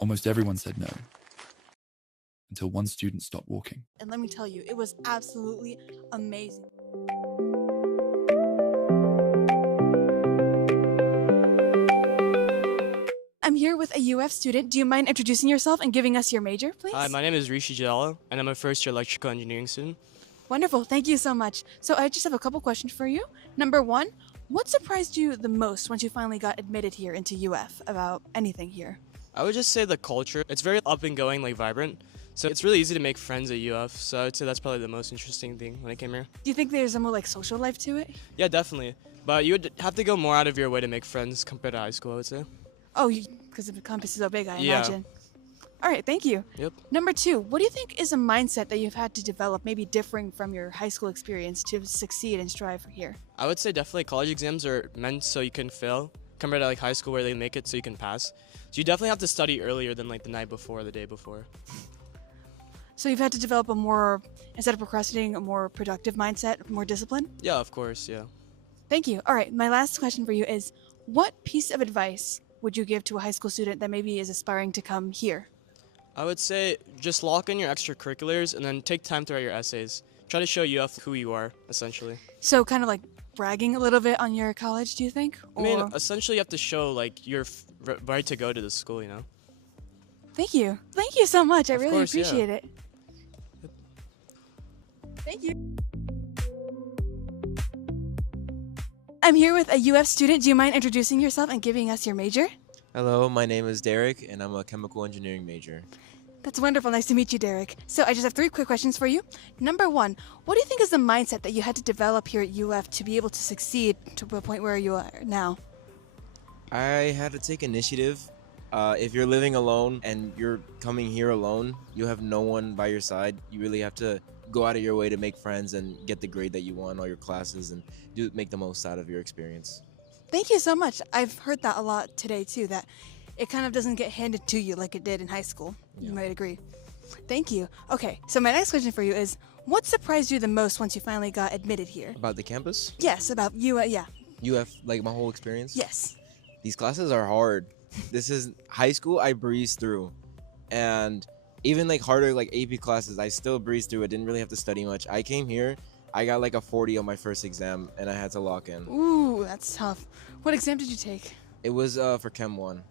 Almost everyone said no, until one student stopped walking. And let me tell you, it was absolutely amazing. I'm here with a UF student. Do you mind introducing yourself and giving us your major, please? Hi, my name is Rishi Jalala, and I'm a first-year electrical engineering student. Wonderful. Thank you so much. So I just have a couple questions for you. Number one, what surprised you the most once you finally got admitted here into UF about anything here? I would just say the culture. It's very up and going, like vibrant. So it's really easy to make friends at UF. So I would say that's probably the most interesting thing when I came here. Do you think there's a more like social life to it? Yeah, definitely. But you would have to go more out of your way to make friends compared to high school, I would say. Oh, because the campus is so big, I Yeah. imagine. All right, thank you. Yep. Number two, what do you think is a mindset that you've had to develop, maybe differing from your high school experience, to succeed and strive for here? I would say definitely college exams are meant so you can fail compared to like high school where they make it so you can pass. So you definitely have to study earlier than like the night before or the day before. So you've had to develop a more, instead of procrastinating, a more productive mindset, more discipline? Yeah, of course, yeah. Thank you. All right, my last question for you is, what piece of advice would you give to a high school student that maybe is aspiring to come here? I would say just lock in your extracurriculars and then take time to write your essays. Try to show UF who you are, essentially. So kind of like bragging a little bit on your college, do you think? I mean, essentially you have to show like you're right to go to the school, you know? Thank you. Thank you so much. I Of really course, yeah. appreciate it. Thank you. I'm here with a UF student. Do you mind introducing yourself and giving us your major? Hello, my name is Derek, and I'm a chemical engineering major. That's wonderful. Nice to meet you, Derek. So I just have three quick questions for you. Number one, what do you think is the mindset that you had to develop here at UF to be able to succeed to the point where you are now? I had to take initiative. If you're living alone and you're coming here alone, you have no one by your side. You really have to go out of your way to make friends and get the grade that you want, all your classes, and make the most out of your experience. Thank you so much. I've heard that a lot today, too, that it kind of doesn't get handed to you like it did in high school. You Yeah. might agree. Thank you. Okay, so my next question for you is, what surprised you the most once you finally got admitted here? About the campus, Yes, about you, yeah. you have like my whole experience. Yes. These classes are hard. This is high school. I breezed through, and even like harder like AP classes, I still breezed through. I didn't really have to study much. I came here, I got like a 40 on my first exam, and I had to lock in. Ooh, that's tough. What exam did you take? It was for Chem 1.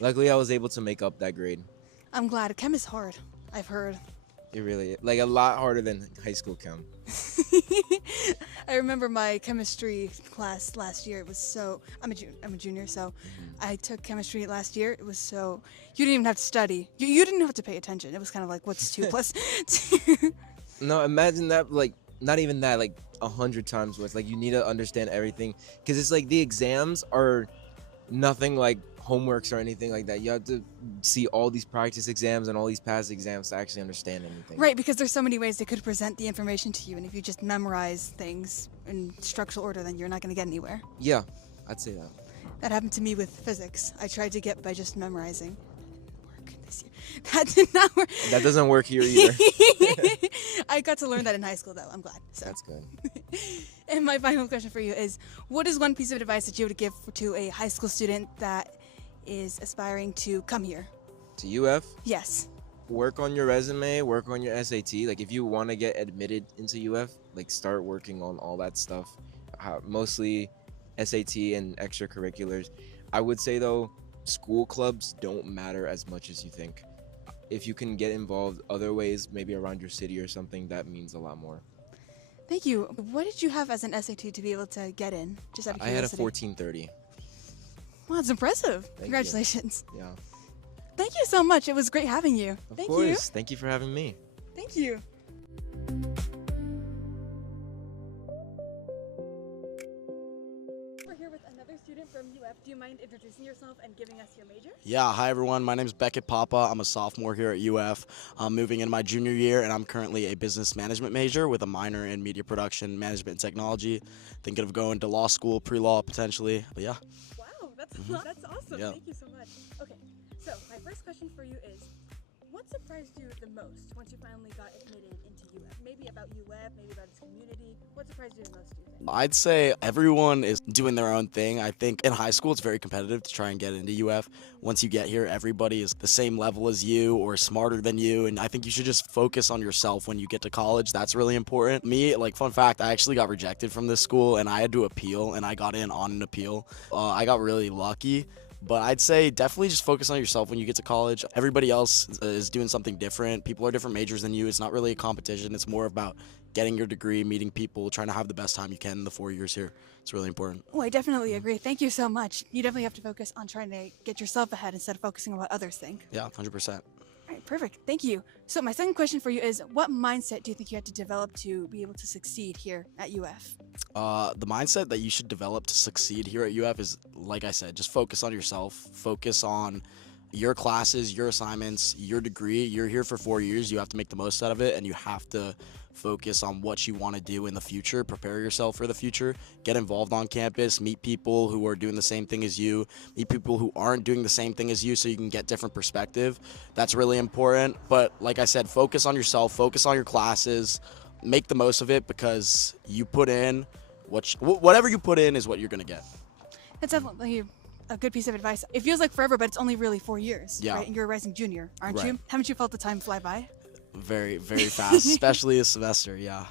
Luckily, I was able to make up that grade. I'm glad. Chem is hard, I've heard. It really, like a lot harder than high school Chem. I remember my chemistry class last year. It was so, I'm a junior, so I took chemistry last year. It was so, you didn't even have to study. You didn't have to pay attention. It was kind of like, what's 2 plus 2? No, imagine that, like, not even that, like 100 times worse. Like, you need to understand everything. Because it's like the exams are nothing like homeworks or anything like that. You have to see all these practice exams and all these past exams to actually understand anything. Right, because there's so many ways they could present the information to you, and if you just memorize things in structural order, then you're not going to get anywhere. Yeah, I'd say that. That happened to me with physics. I tried to get by just memorizing. That didn't work this year. That did not work. That doesn't work here either. I got to learn that in high school, though. I'm glad. So. That's good. And my final question for you is, what is one piece of advice that you would give to a high school student that is aspiring to come here? To UF, Yes. work on your resume, work on your SAT. Like if you want to get admitted into UF, like start working on all that stuff. Mostly SAT and extracurriculars. I would say though, school clubs don't matter as much as you think. If you can get involved other ways, maybe around your city or something, that means a lot more. Thank you. What did you have as an SAT to be able to get in? Just out of I had a curiosity. 1430. Wow, that's impressive. you. Congratulations. Yeah. Thank you so much. It was great having you. Of Thank course. you. Thank you for having me. Thank you. We're here with another student from UF. Do you mind introducing yourself and giving us your major? Yeah, hi everyone. My name is Beckett Papa. I'm a sophomore here at UF. I'm moving in my junior year, and I'm currently a business management major with a minor in media production, management, and technology. Thinking of going to law school, pre-law potentially. But yeah, Wow, that's awesome. Yeah. Thank you so much. Okay, so my first question for you is, What surprised you the most once you finally got admitted into UF? Maybe about UF, maybe about its community. What surprised you the most, do you think? I'd say everyone is doing their own thing. I think in high school it's very competitive to try and get into UF. Once you get here, everybody is the same level as you or smarter than you, and I think you should just focus on yourself when you get to college. That's really important. Me, like, fun fact, I actually got rejected from this school and I had to appeal, and I got in on an appeal. I got really lucky. But I'd say definitely just focus on yourself when you get to college. Everybody else is doing something different. People are different majors than you. It's not really a competition. It's more about getting your degree, meeting people, trying to have the best time you can in the 4 years here. It's really important. Oh, I definitely agree. Thank you so much. You definitely have to focus on trying to get yourself ahead instead of focusing on what others think. Yeah, 100%. All right, perfect. Thank you. So my second question for you is, what mindset do you think you had to develop to be able to succeed here at UF? The mindset that you should develop to succeed here at UF is, like I said, just focus on yourself. Focus on your classes, your assignments, your degree. You're here for 4 years. You have to make the most out of it, and you have to focus on what you want to do in the future. Prepare yourself for the future. Get involved on campus. Meet people who are doing the same thing as you. Meet people who aren't doing the same thing as you so you can get different perspective. That's really important. But like I said, focus on yourself. Focus on your classes. Make the most of it because you put in whatever you put in is what you're going to get. That's definitely a good piece of advice. It feels like forever, but it's only really 4 years, Yeah. right? And you're a rising junior, aren't Right. you? Haven't you felt the time fly by? Very, very fast, especially this semester. Yeah.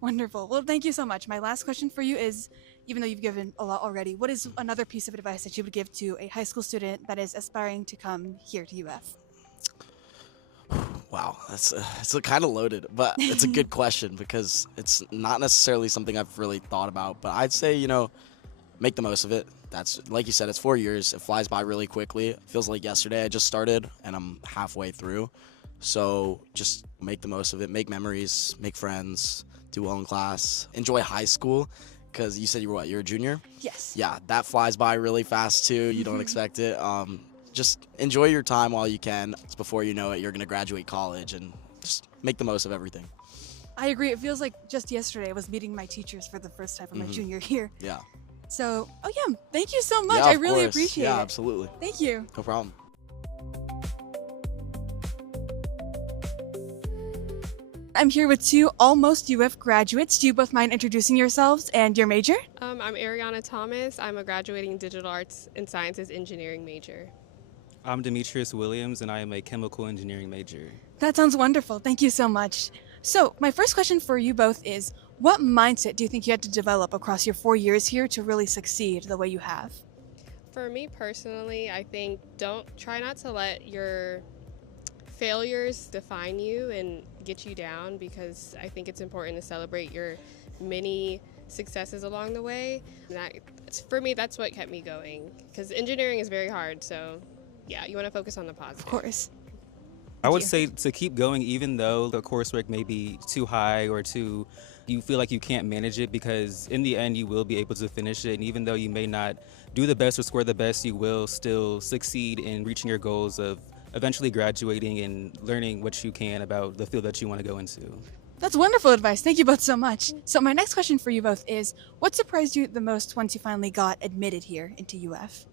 Wonderful. Well, thank you so much. My last question for you is, even though you've given a lot already, what is another piece of advice that you would give to a high school student that is aspiring to come here to UF? Wow, it's kind of loaded, but it's a good question because it's not necessarily something I've really thought about. But I'd say, make the most of it. That's, like you said, it's 4 years. It flies by really quickly. It feels like yesterday I just started and I'm halfway through. So just make the most of it. Make memories, make friends, do well in class, enjoy high school. Because you said you're a junior? Yes. Yeah, that flies by really fast too. You don't expect it. Just enjoy your time while you can. It's before you know it, you're going to graduate college and just make the most of everything. I agree. It feels like just yesterday I was meeting my teachers for the first time for my junior year. Yeah. So, oh yeah, thank you so much. Yeah, I of really course. appreciate Yeah, it. absolutely. Thank you. No problem. I'm here with two almost UF graduates. Do you both mind introducing yourselves and your major? I'm Ariana Thomas. I'm a graduating digital arts and sciences engineering major. I'm Demetrius Williams, and I am a chemical engineering major. That sounds wonderful. Thank you so much. So, my first question for you both is, what mindset do you think you had to develop across your 4 years here to really succeed the way you have? For me personally, I think try not to let your failures define you and get you down, because I think it's important to celebrate your many successes along the way. For me, that's what kept me going, because engineering is very hard. So yeah, you want to focus on the positive. Of course. I would you. say to keep going even though the coursework may be too high or you feel like you can't manage it, because in the end you will be able to finish it, and even though you may not do the best or score the best, you will still succeed in reaching your goals of eventually graduating and learning what you can about the field that you want to go into. That's wonderful advice. Thank you both so much. So, my next question for you both is, what surprised you the most once you finally got admitted here into UF?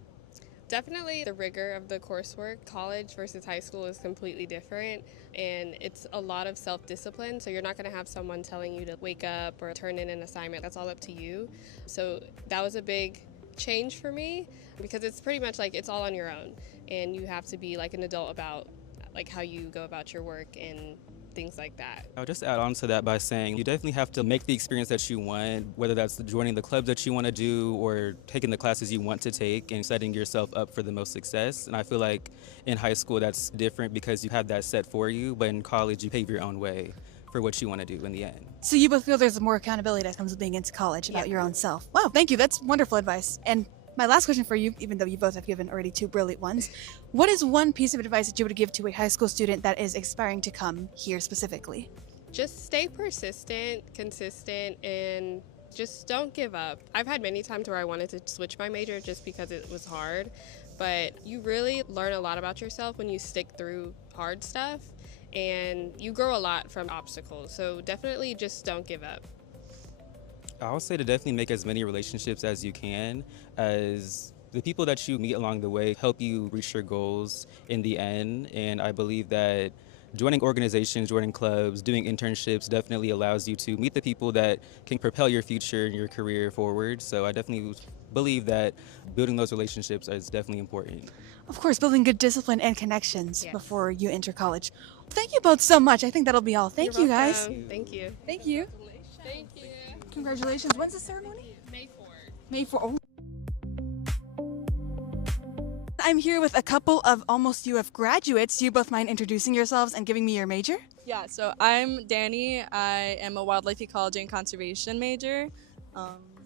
Definitely the rigor of the coursework. College versus high school is completely different, and it's a lot of self-discipline, so you're not going to have someone telling you to wake up or turn in an assignment. That's all up to you. So that was a big change for me, because it's pretty much like it's all on your own, and you have to be like an adult about like how you go about your work and things like that. I'll just add on to that by saying you definitely have to make the experience that you want, whether that's joining the clubs that you want to do or taking the classes you want to take and setting yourself up for the most success. And I feel like in high school that's different because you have that set for you, but in college you pave your own way for what you want to do in the end. So, you both feel there's more accountability that comes with being into college about your own self. Wow, thank you. That's wonderful advice. And my last question for you, even though you both have given already two brilliant ones, what is one piece of advice that you would give to a high school student that is aspiring to come here specifically? Just stay persistent, consistent, and just don't give up. I've had many times where I wanted to switch my major just because it was hard, but you really learn a lot about yourself when you stick through hard stuff, and you grow a lot from obstacles. So definitely just don't give up. I would say to definitely make as many relationships as you can, as the people that you meet along the way help you reach your goals in the end. And I believe that joining organizations, joining clubs, doing internships definitely allows you to meet the people that can propel your future and your career forward. So I definitely believe that building those relationships is definitely important. Of course, building good discipline and connections before you enter college. Thank you both so much. I think that'll be all. Thank You're you guys. welcome. Thank you. Thank you. Thank you. Congratulations. When's the ceremony? May 4th. May 4th. Oh. I'm here with a couple of almost UF graduates. Do you both mind introducing yourselves and giving me your major? Yeah, so I'm Danny. I am a wildlife ecology and conservation major.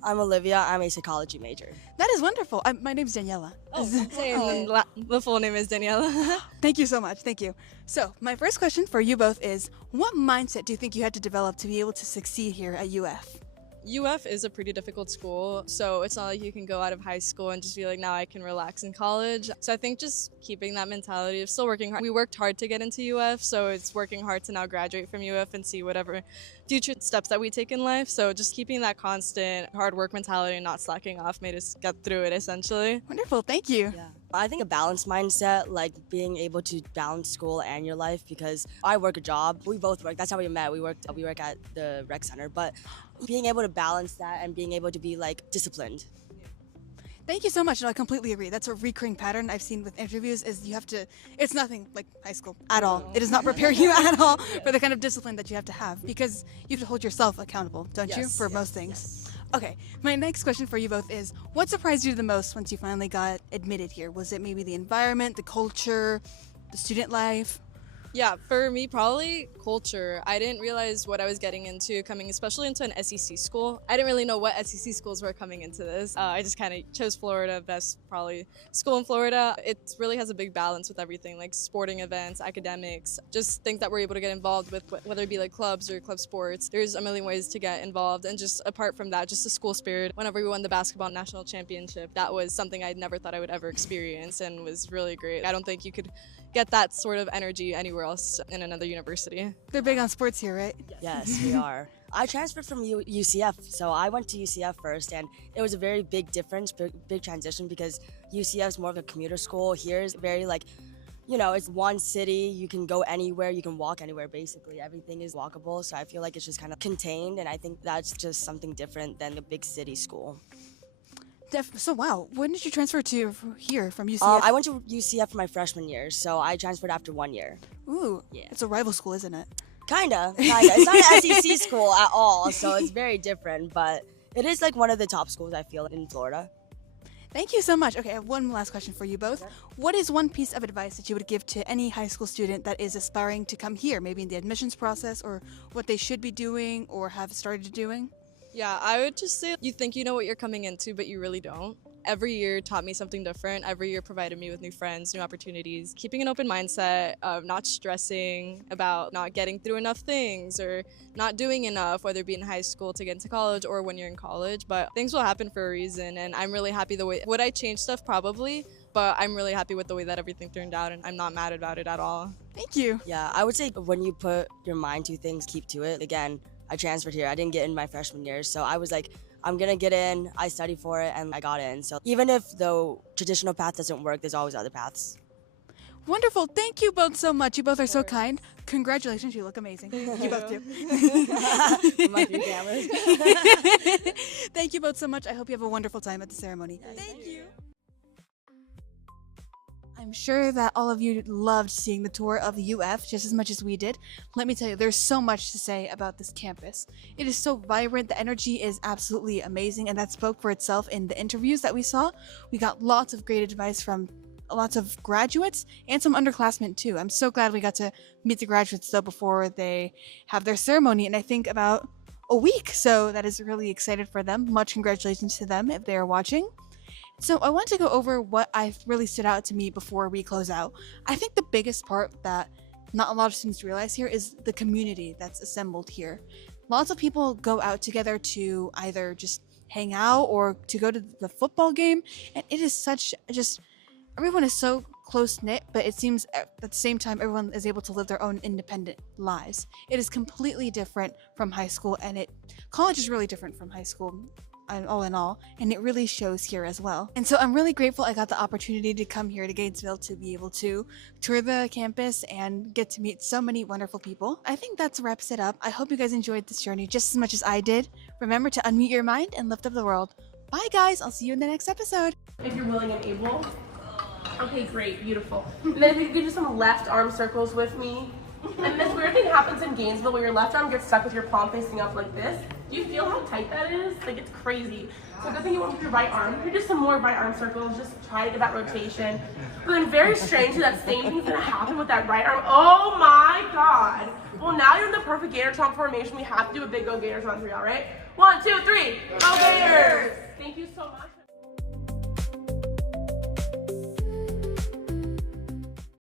I'm Olivia. I'm a psychology major. That is wonderful. My name's Daniela. The full name is Daniela. Thank you so much. Thank you. So, my first question for you both is, what mindset do you think you had to develop to be able to succeed here at UF? UF is a pretty difficult school, so it's not like you can go out of high school and just be like, now I can relax in college. So I think just keeping that mentality of still working hard. We worked hard to get into UF, so it's working hard to now graduate from UF and see whatever future steps that we take in life. So just keeping that constant hard work mentality and not slacking off made us get through it essentially. Wonderful. Thank you. Yeah. I think a balanced mindset, like being able to balance school and your life, because I work a job. We both work. That's how we met. We work at the rec center, but being able to balance that and being able to be like disciplined. Thank you so much. No, I completely agree. That's a recurring pattern I've seen with interviews is you have to, it's nothing like high school at all. It does not prepare you at all for the kind of discipline that you have to have because you have to hold yourself accountable, don't you, for most things? Okay, my next question for you both is, what surprised you the most once you finally got admitted here? Was it maybe the environment, the culture, the student life? Yeah, for me, probably culture. I didn't realize what I was getting into coming, especially into an SEC school. I didn't really know what SEC schools were coming into this. I just kind of chose Florida, best probably school in Florida. It really has a big balance with everything, like sporting events, academics, just things that we're able to get involved with, whether it be like clubs or club sports. There's a million ways to get involved. And just apart from that, just the school spirit. Whenever we won the basketball national championship, that was something I never thought I would ever experience and was really great. I don't think you could get that sort of energy anywhere else in another university. They're big on sports here, right? Yes, we are. I transferred from UCF, so I went to UCF first, and it was a very big difference, big transition, because UCF is more of a commuter school. Here is very like, you know, it's one city, you can go anywhere, you can walk anywhere, basically. Everything is walkable, so I feel like it's just kind of contained, and I think that's just something different than the big city school. So wow, when did you transfer to here from UCF? I went to UCF for my freshman year, so I transferred after 1 year. Ooh, yeah. It's a rival school, isn't it? Kinda. It's not an SEC school at all, so it's very different, but it is like one of the top schools, I feel, in Florida. Thank you so much. Okay, I have one last question for you both. What is one piece of advice that you would give to any high school student that is aspiring to come here, maybe in the admissions process, or what they should be doing or have started doing? Yeah, I would just say you think you know what you're coming into, but you really don't. Every year taught me something different. Every year provided me with new friends, new opportunities. Keeping an open mindset of not stressing about not getting through enough things or not doing enough, whether it be in high school to get into college or when you're in college. But things will happen for a reason, and I'm really happy the way. Would I change stuff? Probably. But I'm really happy with the way that everything turned out, and I'm not mad about it at all. Thank you. Yeah, I would say when you put your mind to things, keep to it. Again, I transferred here. I didn't get in my freshman year, so I was like, I'm gonna get in. I studied for it, and I got in. So even if the traditional path doesn't work, there's always other paths. Wonderful. Thank you both so much. You both are so kind. Congratulations. You look amazing. You both do. Thank you both so much. I hope you have a wonderful time at the ceremony. Thank you. I'm sure that all of you loved seeing the tour of UF just as much as we did. Let me tell you, there's so much to say about this campus. It is so vibrant, the energy is absolutely amazing, and that spoke for itself in the interviews that we saw. We got lots of great advice from lots of graduates and some underclassmen too. I'm so glad we got to meet the graduates though before they have their ceremony, and I think about a week, so that is really excited for them. Much congratulations to them if they are watching. So I want to go over what I really stood out to me before we close out. I think the biggest part that not a lot of students realize here is the community that's assembled here. Lots of people go out together to either just hang out or to go to the football game, and it is such everyone is so close-knit, but it seems at the same time everyone is able to live their own independent lives. It is completely different from high school, and college is really different from high school. all in all, and it really shows here as well. And so I'm really grateful I got the opportunity to come here to Gainesville to be able to tour the campus and get to meet so many wonderful people. I think that wraps it up. I hope you guys enjoyed this journey just as much as I did. Remember to unmute your mind and lift up the world. Bye guys, I'll see you in the next episode. If you're willing and able. Okay, great, beautiful. And then if you could do some left arm circles with me. And this weird thing happens in Gainesville where your left arm gets stuck with your palm facing up like this. Do you feel how tight that is? Like, it's crazy. So good thing you went with your right arm. You do some more right arm circles, just try to get that rotation. But then very strangely, that same thing's gonna happen with that right arm. Oh my God. Well, now you're in the perfect Gator Tromp formation. We have to do a big Go Gators on 3, all right? 1, 2, 3, Go Gators! Thank you so